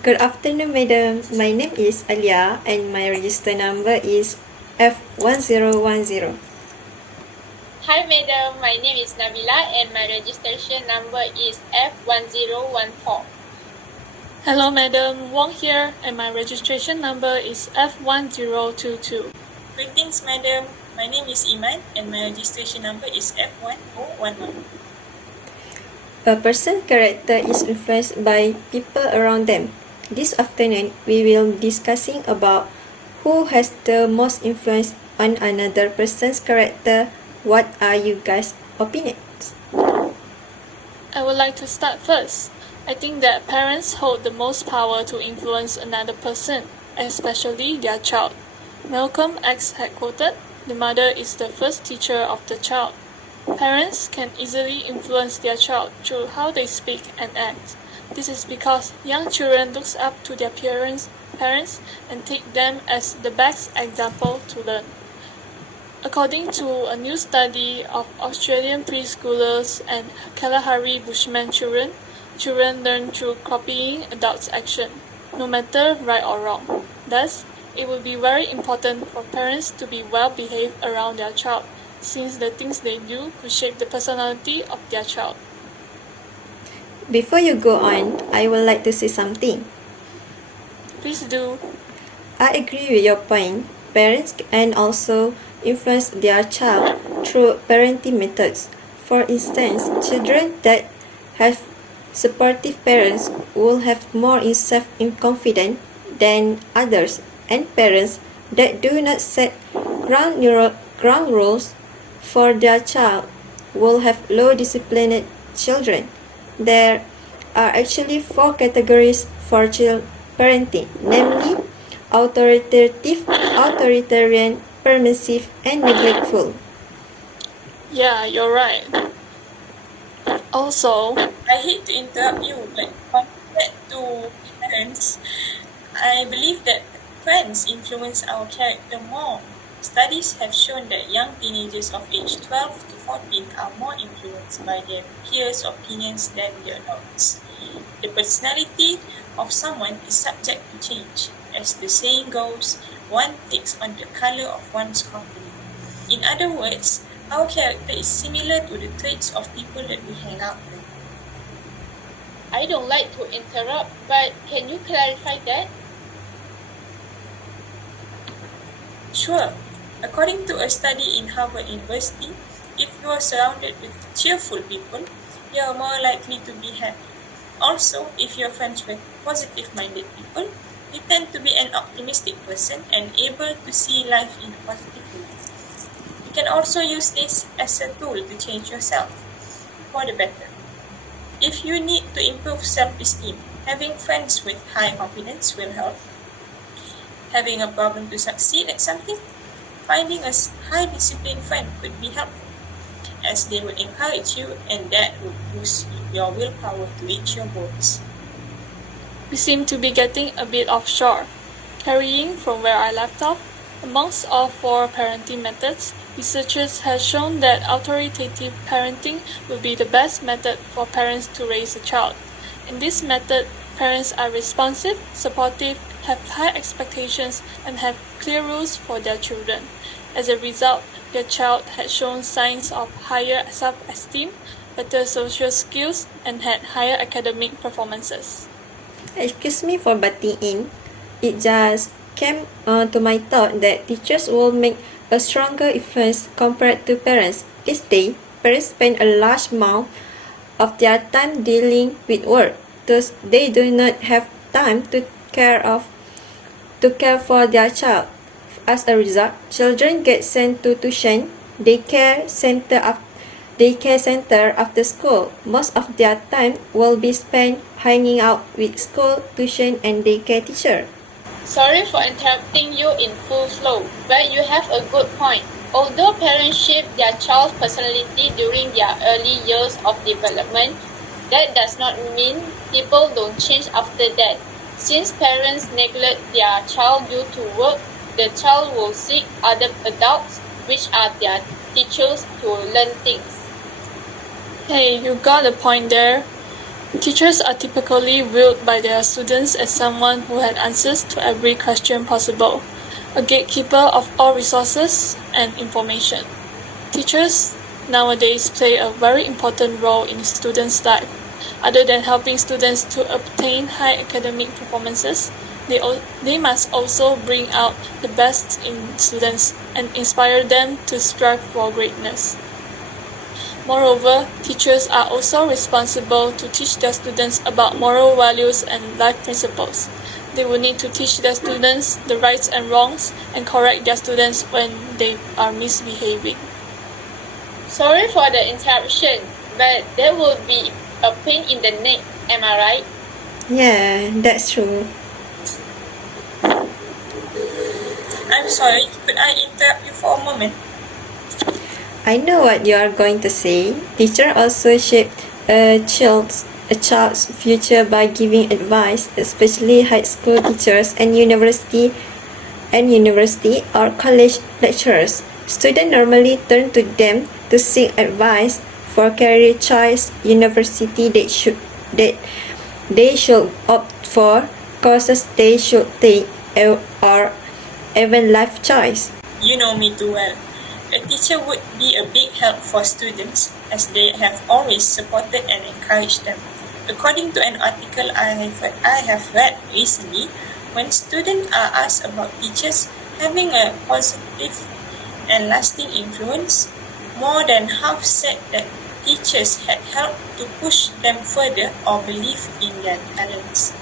Good afternoon, madam. My name is Alia and my register number is F1010. Hi madam, my name is Nabila and my registration number is F1014. Hello madam, Wong here and my registration number is F1022. Greetings, madam. My name is Iman and my registration number is F1011. A person's character is influenced by people around them. This afternoon, we will be discussing about who has the most influence on another person's character. What are you guys' opinions? I would like to start first. I think that parents hold the most power to influence another person, especially their child. Malcolm X had quoted, "The mother is the first teacher of the child." Parents can easily influence their child through how they speak and act. This is because young children look up to their parents and take them as the best example to learn. According to a new study of Australian preschoolers and Kalahari Bushman children learn through copying adults' action, no matter right or wrong. Thus, it will be very important for parents to be well behaved around their child, since the things they do could shape the personality of their child. Before you go on, I would like to say something. Please do. I agree with your point. Parents can also influence their child through parenting methods. For instance, children that have supportive parents will have more self-confidence than others, and parents that do not set ground rules for their child will have low-disciplined children. There are actually 4 categories for child parenting, namely authoritarian, permissive, and neglectful. Yeah, you're right. Also, I hate to interrupt you, but compared to parents, I believe that friends influence our character more. Studies have shown that young teenagers of age 12 to 14 are more influenced by their peers' opinions than the adults. The personality of someone is subject to change. As the saying goes, one takes on the color of one's company. In other words, our character is similar to the traits of people that we hang out with. I don't like to interrupt, but can you clarify that? Sure. According to a study in Harvard University, if you are surrounded with cheerful people, you are more likely to be happy. Also, if you are friends with positive-minded people, you tend to be an optimistic person and able to see life in a positive way. You can also use this as a tool to change yourself for the better. If you need to improve self-esteem, having friends with high confidence will help. Having a problem to succeed at something, finding a high disciplined friend could be helpful, as they would encourage you and that would boost your willpower to reach your goals. we seem to be getting a bit offshore. Carrying from where I left off, amongst all 4 parenting methods, researchers have shown that authoritative parenting will be the best method for parents to raise a child. In this method, parents are responsive, supportive, have high expectations, and have clear rules for their children. As a result, their child had shown signs of higher self-esteem, better social skills, and had higher academic performances. Excuse me for butting in. It just came to my thought that teachers will make a stronger influence compared to parents. These days, parents spend a large amount of their time dealing with work, thus they do not have time to care for their child. As a result, children get sent to tuition, daycare center after school. Most of their time will be spent hanging out with school, tuition, and daycare teacher. Sorry for interrupting you in full flow, but you have a good point. Although parents shape their child's personality during their early years of development, that does not mean people don't change after that. Since parents neglect their child due to work, the child will seek other adults, which are their teachers, to learn things. Hey, you got a point there. Teachers are typically viewed by their students as someone who had answers to every question possible, a gatekeeper of all resources and information. Teachers nowadays play a very important role in students' life. Other than helping students to obtain high academic performances, they must also bring out the best in students and inspire them to strive for greatness. Moreover, teachers are also responsible to teach their students about moral values and life principles. They will need to teach their students the rights and wrongs and correct their students when they are misbehaving. Sorry for the interruption, but there will be a pain in the neck, am I right? Yeah, that's true. I'm sorry, could I interrupt you for a moment? I know what you are going to say. Teacher also shape a child's future by giving advice, especially high school teachers and university or college lecturers. Students normally turn to them to seek advice for career choice, university that they should opt for, courses they should take, or even life choice. You know me too well. A teacher would be a big help for students as they have always supported and encouraged them. According to an article I have read recently, when students are asked about teachers having a positive and lasting influence, more than half said that teachers had helped to push them further or believe in their talents.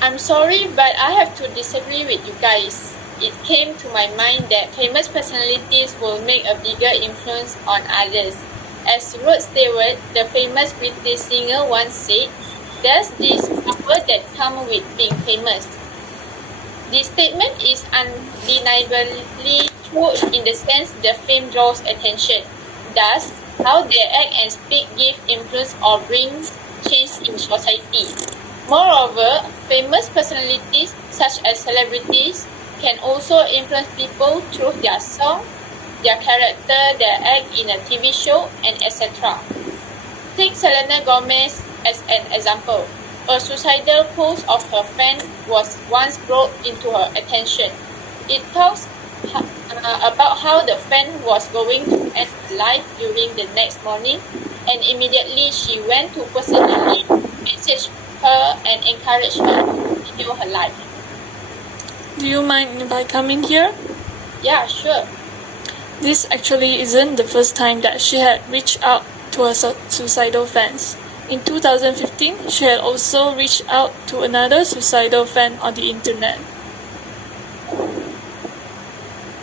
I'm sorry, but I have to disagree with you guys. It came to my mind that famous personalities will make a bigger influence on others. As Rod Stewart, the famous British singer, once said, "There's this power that comes with being famous." This statement is undeniably true in the sense the fame draws attention. Thus, how they act and speak give influence or bring change in society. Moreover, famous personalities such as celebrities can also influence people through their song, their character, their act in a TV show, and etc. Take Selena Gomez as an example. A suicidal post of her friend was once brought into her attention. It talks about how the friend was going to end her life during the next morning, and immediately she went to personally message her and encourage her to continue her life. Do you mind if I come in here? Yeah, sure. This actually isn't the first time that she had reached out to her suicidal fans. In 2015, she had also reached out to another suicidal fan on the internet.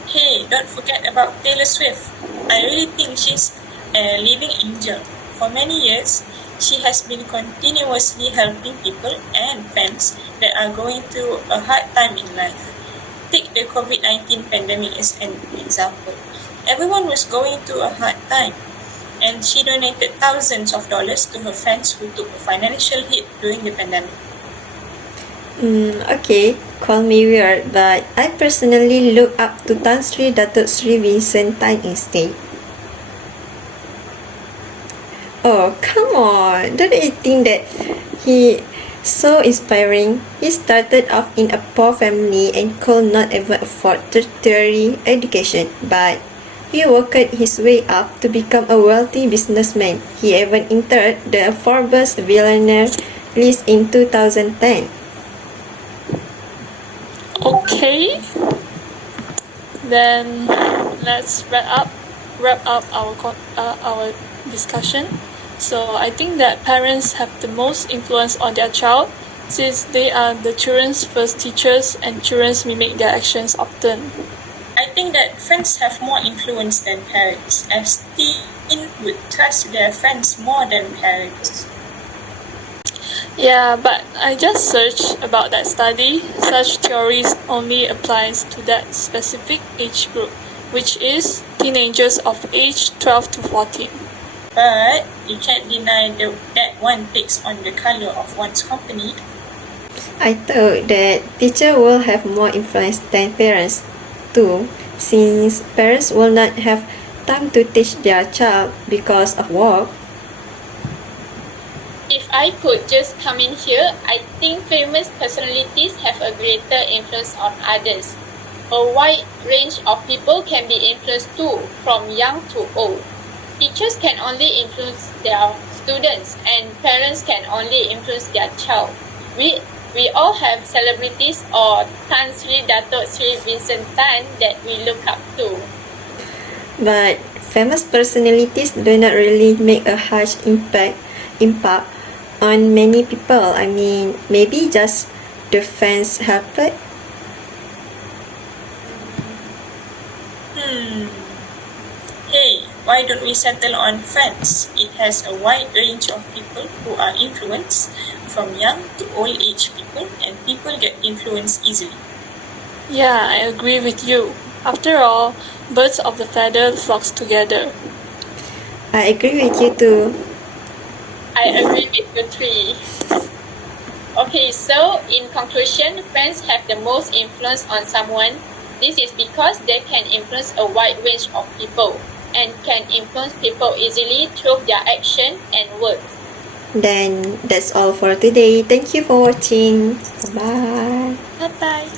Hey, don't forget about Taylor Swift. I really think she's a living angel. For many years, she has been continuously helping people and fans that are going through a hard time in life. Take the COVID-19 pandemic as an example. Everyone was going through a hard time, and she donated thousands of dollars to her fans who took a financial hit during the pandemic. Okay, call me weird, but I personally look up to Tan Sri Datuk Sri Vincent Tan instead. Oh, come on! Don't you think that he so inspiring? He started off in a poor family and could not even afford tertiary education, but he worked his way up to become a wealthy businessman. He even entered the Forbes billionaire list in 2010. Okay, then let's wrap up our discussion. So I think that parents have the most influence on their child since they are the children's first teachers and children mimic their actions often. I think that friends have more influence than parents, as teens would trust their friends more than parents. Yeah, but I just searched about that study. Such theories only applies to that specific age group, which is teenagers of age 12 to 14. But you can't deny that one takes on the color of one's company. I thought that teacher will have more influence than parents too, since parents will not have time to teach their child because of work. I could just come in here, I think famous personalities have a greater influence on others. A wide range of people can be influenced too, from young to old. Teachers can only influence their students, and parents can only influence their child. We all have celebrities or Tan Sri Dato Sri Vincent Tan that we look up to. But famous personalities do not really make a huge impact on many people. I mean, maybe just the fans help it. Hey, why don't we settle on fans? It has a wide range of people who are influenced, from young to old age people, and people get influenced easily. Yeah, I agree with you. After all, birds of the feather flocks together. I agree with you too. I agree with you three. Okay, so in conclusion, friends have the most influence on someone. This is because they can influence a wide range of people and can influence people easily through their action and words. Then that's all for today. Thank you for watching. Bye. Bye bye.